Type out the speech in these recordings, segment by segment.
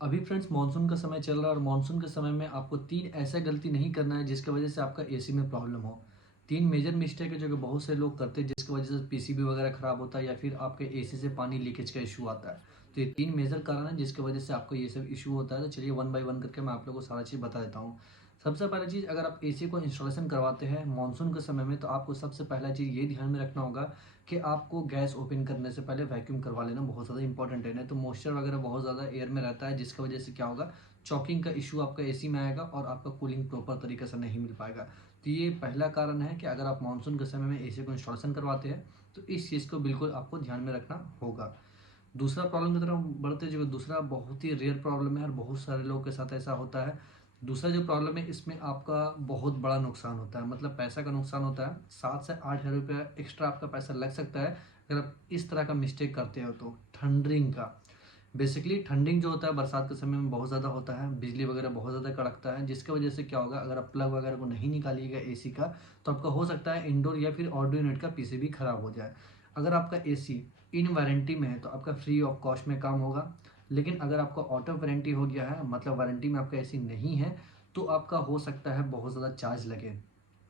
अभी friends monsoon का समय चल रहा है और मानसून के समय में आपको 3 ऐसा गलती नहीं करना है जिसकी वजह से आपका एसी में प्रॉब्लम हो। 3 मेजर मिस्टेक है जो कि बहुत से लोग करते हैं जिसकी वजह से पीसीबी वगैरह खराब होता है या फिर आपके एसी से पानी लीकेज का इशू आता है। तो ये 3 मेजर कारण है जिसकी वजह से आपको ये सब इशू होता है। तो चलिए वन बाय वन करके मैं आप लोगों को सारा चीज़ बता देता हूँ। सबसे पहली चीज़, अगर आप एसी को इंस्टॉलेशन करवाते हैं मानसून के समय में तो आपको सबसे पहला चीज़ ये ध्यान में रखना होगा कि आपको गैस ओपन करने से पहले वैक्यूम करवा लेना बहुत ज़्यादा इंपॉर्टेंट है। नहीं तो मॉइस्चर वगैरह बहुत ज़्यादा एयर में रहता है जिसकी वजह से क्या होगा, चॉकिंग का इशू आपका एसी में आएगा और आपका कूलिंग प्रॉपर तरीके से नहीं मिल पाएगा। तो ये पहला कारण है कि अगर आप मानसून के समय में एसी को इंस्टॉलेशन करवाते हैं तो इस चीज़ को बिल्कुल आपको ध्यान में रखना होगा। दूसरा प्रॉब्लम की तरफ बढ़ते जो दूसरा बहुत ही रेयर प्रॉब्लम है और बहुत सारे लोगों के साथ ऐसा होता है। दूसरा जो प्रॉब्लम है इसमें आपका बहुत बड़ा नुकसान होता है, मतलब पैसा का नुकसान होता है। 7 से 8 हज़ार रुपया एक्स्ट्रा आपका पैसा लग सकता है अगर आप इस तरह का मिस्टेक करते हो तो। थंडरिंग का, बेसिकली ठंडिंग जो होता है बरसात के समय में बहुत ज़्यादा होता है, बिजली वगैरह बहुत ज़्यादा कड़कता है जिसकी वजह से क्या होगा, अगर आप प्लग वगैरह को नहीं निकालिएगा एसी का तो आपका हो सकता है इंडोर या फिर आउटडोर यूनिट का पीसीबी खराब हो जाए। अगर आपका एसी इन वारंटी में है तो आपका फ्री ऑफ कॉस्ट में काम होगा। लेकिन अगर आपका आउट ऑफ वारंटी हो गया है, मतलब वारंटी में आपका एसी नहीं है, तो आपका हो सकता है बहुत ज़्यादा चार्ज लगे।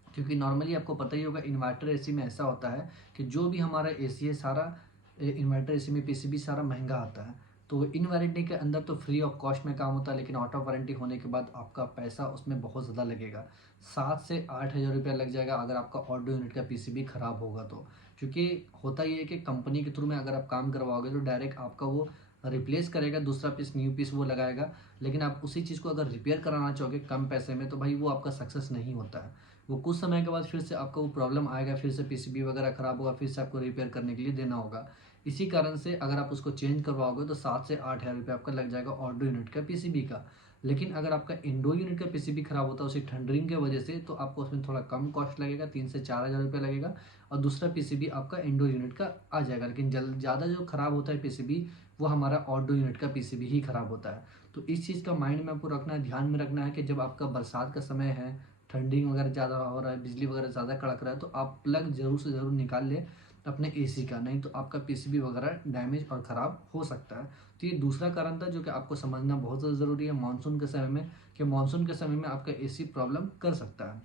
क्योंकि नॉर्मली आपको पता ही होगा इन्वर्टर एसी में ऐसा होता है कि जो भी हमारा एसी है सारा, इन्वर्टर एसी में पीसीबी सारा महंगा आता है। तो इन वारंटी के अंदर तो फ्री ऑफ कॉस्ट में काम होता है, लेकिन आउट ऑफ वारंटी होने के बाद आपका पैसा उसमें बहुत ज़्यादा लगेगा। 7 से 8 हज़ार रुपया लग जाएगा अगर आपका ऑडियो यूनिट का पीसीबी खराब होगा तो। क्योंकि होता ये है कि कंपनी के थ्रू में अगर आप काम करवाओगे तो डायरेक्ट आपका वो रिप्लेस करेगा, दूसरा पीस न्यू पीस वो लगाएगा। लेकिन आप उसी चीज़ को अगर रिपेयर कराना चाहोगे कम पैसे में तो भाई वो आपका सक्सेस नहीं होता है। वो कुछ समय के बाद फिर से आपका वो प्रॉब्लम आएगा, फिर से पीसीबी वगैरह खराब होगा, फिर से आपको रिपेयर करने के लिए देना होगा। इसी कारण से अगर आप उसको चेंज करवाओगे तो 7 से 8 हज़ार रुपये आपका लग जाएगा आउटडोर यूनिट का पीसीबी का। लेकिन अगर आपका इंडोर यूनिट का पीसीबी खराब होता है उसी ठंडरिंग की वजह से तो आपको उसमें थोड़ा कम कॉस्ट लगेगा, 3 से 4 हज़ार रुपये लगेगा और दूसरा पीसीबी आपका इंडोर यूनिट का आ जाएगा। लेकिन जल ज़्यादा जो खराब होता है पीसीबी वो हमारा आउटडोर यूनिट का पीसीबी ही खराब होता है। तो इस चीज़ का माइंड में आपको रखना है, ध्यान में रखना है कि जब आपका बरसात का समय है, ठंडिंग वगैरह ज़्यादा हो रहा है, बिजली वगैरह ज़्यादा कड़क रहा है, तो आप प्लग ज़रूर से ज़रूर निकाल लें अपने एसी का, नहीं तो आपका पीसीबी वगैरह डैमेज और ख़राब हो सकता है। तो ये दूसरा कारण था जो कि आपको समझना बहुत ज़्यादा ज़रूरी है मानसून के समय में, कि मानसून के समय में आपका एसी प्रॉब्लम कर सकता है।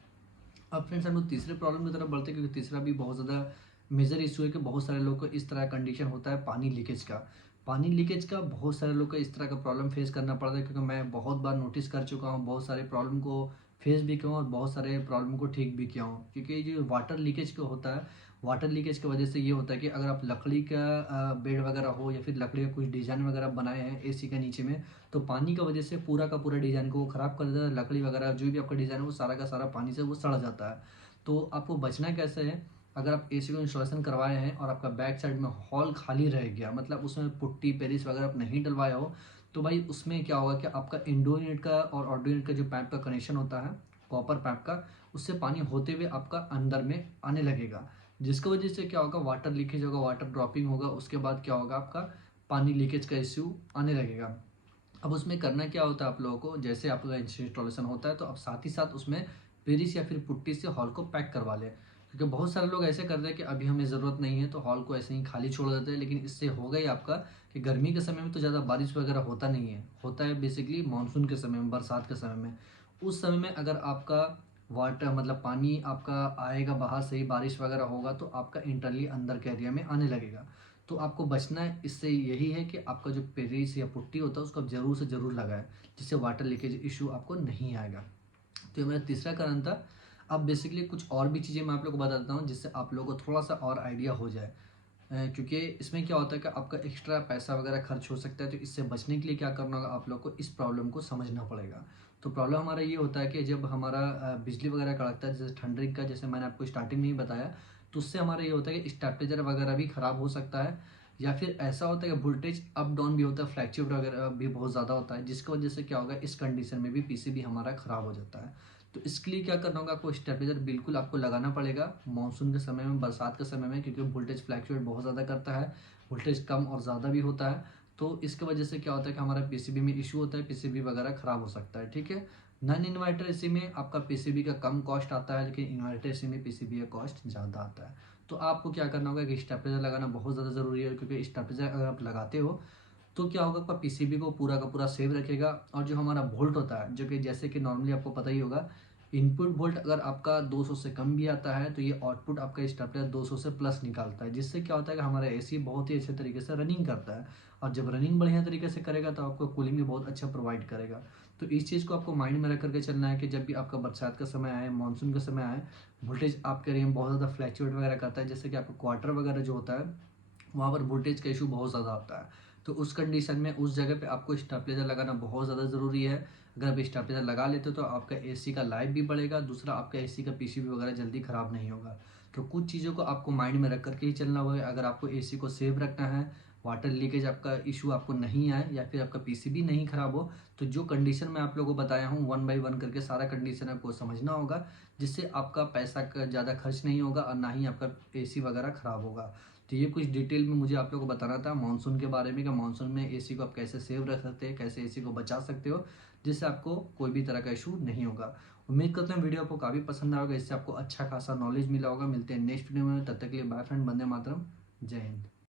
अब फ्रेंड्स हम लोग तीसरे प्रॉब्लम की तरफ बढ़ते हैं, क्योंकि तीसरा भी बहुत ज़्यादा मेजर इशू है कि बहुत सारे लोगों को इस तरह कंडीशन होता है पानी लीकेज का। पानी लीकेज का बहुत सारे लोग को इस तरह का प्रॉब्लम फेस करना पड़ता है, क्योंकि मैं बहुत बार नोटिस कर चुका हूँ, बहुत सारे प्रॉब्लम को फेस भी किया हूँ और बहुत सारे प्रॉब्लम को ठीक भी किया हूँ। क्योंकि जो वाटर लीकेज का होता है, वाटर लीकेज की वजह से ये होता है कि अगर आप लकड़ी का बेड वगैरह हो या फिर लकड़ी का कुछ डिज़ाइन वगैरह बनाए हैं एसी के नीचे में, तो पानी का वजह से पूरा का पूरा डिज़ाइन को वो ख़राब कर देता है। लकड़ी वगैरह जो भी आपका डिज़ाइन है वो सारा का सारा पानी से वो सड़ जाता है। तो आपको बचना कैसे है, अगर आप एसी को इंस्टॉलेशन करवाए हैं और आपका बैक साइड में हॉल खाली रह गया, मतलब उसमें पुट्टी पेरिस वगैरह आप नहीं डलवाया हो, तो भाई उसमें क्या होगा कि आपका इंडोर यूनिट का और आउटडोर यूनिट का जो पाइप का कनेक्शन होता है, कॉपर पाइप का, उससे पानी होते हुए आपका अंदर में आने लगेगा। जिसकी वजह से क्या होगा, वाटर लीकेज होगा, वाटर ड्रॉपिंग होगा, उसके बाद क्या होगा, आपका पानी लीकेज का इश्यू आने लगेगा। अब उसमें करना क्या होता है आप लोगों को, जैसे आपका इंस्टॉलेशन होता है तो आप साथ ही साथ उसमें पेरिस या फिर पुट्टी से हॉल को पैक करवा लें। क्योंकि बहुत सारे लोग ऐसे करते हैं कि अभी हमें ज़रूरत नहीं है तो हॉल को ऐसे ही खाली छोड़ देते हैं, लेकिन इससे होगा ही आपका कि गर्मी के समय में तो ज़्यादा बारिश वगैरह होता नहीं है, होता है बेसिकली मानसून के समय में, बरसात के समय में। उस समय में अगर आपका वाटर मतलब पानी आपका आएगा बाहर से ही, बारिश वगैरह होगा तो आपका इंटरली अंदर के एरिया में आने लगेगा। तो आपको बचना है इससे, यही है कि आपका जो पेरिस या पुट्टी होता है उसको आप ज़रूर से ज़रूर लगाएं, जिससे वाटर लीकेज इशू आपको नहीं आएगा। तो ये मेरा तीसरा कारण था। अब बेसिकली कुछ और भी चीज़ें मैं आप लोग को बता देता हूँ जिससे आप लोगों को थोड़ा सा और आइडिया हो जाए। क्योंकि इसमें क्या होता है कि आपका एक्स्ट्रा पैसा वगैरह खर्च हो सकता है, तो इससे बचने के लिए क्या करना होगा, आप लोग को इस प्रॉब्लम को समझना पड़ेगा। तो प्रॉब्लम हमारा ये होता है कि जब हमारा बिजली वगैरह कड़कता है, जैसे ठंडरिंग का, जैसे मैंने आपको स्टार्टिंग में ही बताया, तो उससे हमारा ये होता है कि स्टेबलाइजर वगैरह भी ख़राब हो सकता है। या फिर ऐसा होता है कि वोल्टेज अप डाउन भी होता है, फ्लैक्चुएट वगैरह भी बहुत ज़्यादा होता है, जिसकी वजह से क्या होगा, इस कंडीशन में भी पीसीबी हमारा ख़राब हो जाता है। तो इसके लिए क्या करना होगा, आपको स्टेबलाइजर बिल्कुल आपको लगाना पड़ेगा मानसून के समय में, बरसात के समय में, क्योंकि वोल्टेज फ्लैक्चुएट बहुत ज़्यादा करता है, वोल्टेज कम और ज़्यादा भी होता है। तो इसकी वजह से क्या होता है कि हमारा पीसीबी में इशू होता है, पीसीबी वगैरह ख़राब हो सकता है। ठीक है, नॉन इन्वर्टर एसी में आपका पीसीबी का कम कॉस्ट आता है, लेकिन इन्वर्टर एसी में पीसीबी का कॉस्ट ज़्यादा आता है। तो आपको क्या करना होगा कि स्टेबलाइजर लगाना बहुत ज़्यादा ज़रूरी है, क्योंकि स्टेबलाइजर अगर आप लगाते हो तो क्या होगा, आपका पीसीबी को पूरा का पूरा सेव रखेगा। और जो हमारा वोल्ट होता है, जो कि जैसे कि नॉर्मली आपको पता ही होगा, इनपुट वोल्ट अगर आपका 200 से कम भी आता है तो ये आउटपुट आपका स्टेपलर 200 से प्लस निकालता है, जिससे क्या होता है कि हमारा एसी बहुत ही अच्छे तरीके से रनिंग करता है। और जब रनिंग बढ़िया तरीके से करेगा तो आपको कूलिंग भी बहुत अच्छा प्रोवाइड करेगा। तो इस चीज़ को आपको माइंड में रख करके चलना है कि जब भी आपका बरसात का समय आए, मानसून का समय आए, वोल्टेज आपके एरिया में बहुत ज़्यादा फ्लैक्चुएट वगैरह करता है, जैसे कि आपका क्वार्टर वगैरह जो होता है वहाँ पर वोल्टेज का इशू बहुत ज़्यादा आता है। तो उस कंडीशन में उस जगह पे आपको स्टेबलाइजर लगाना बहुत ज़्यादा ज़रूरी है। अगर आप स्टेबलाइजर लगा लेते हो तो आपका एसी का लाइफ भी बढ़ेगा, दूसरा आपका एसी का पीसीबी वगैरह जल्दी ख़राब नहीं होगा। तो कुछ चीज़ों को आपको माइंड में रख करके ही चलना होगा। अगर आपको एसी को सेव रखना है, वाटर लीकेज आपका इशू आपको नहीं आए, या फिर आपका पीसीबी नहीं ख़राब हो, तो जो कंडीशन मैं आप लोगों को बताया हूँ 1 बाय 1 करके सारा कंडीशन आपको समझना होगा, जिससे आपका पैसा का ज़्यादा खर्च नहीं होगा और ना ही आपका एसी वगैरह ख़राब होगा। तो ये कुछ डिटेल में मुझे आप लोगों को बताना था मानसून के बारे में, कि मानसून में एसी को आप कैसे सेव रख सकते हैं, कैसे एसी को बचा सकते हो, जिससे आपको कोई भी तरह का इशू नहीं होगा। उम्मीद करता हूँ वीडियो आपको काफ़ी पसंद आएगा, इससे आपको अच्छा खासा नॉलेज मिला होगा। मिलते हैं नेक्स्ट वीडियो में, तब तक के लिए बाय फ्रेंड, वंदे मातरम, जय हिंद।